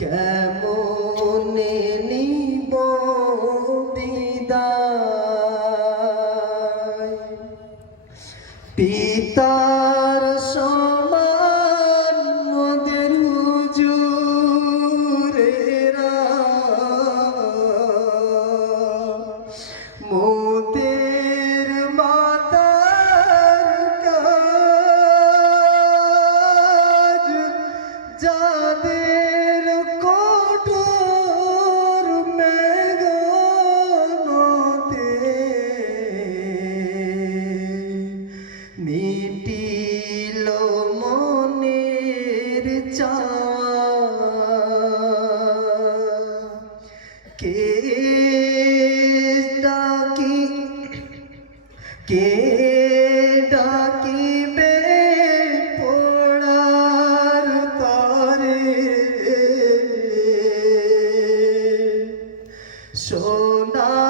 কেমন নিব দিদা পিতা কে ডাকি? কে ডাকিবে পড়ার তরে সোনা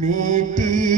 মেটি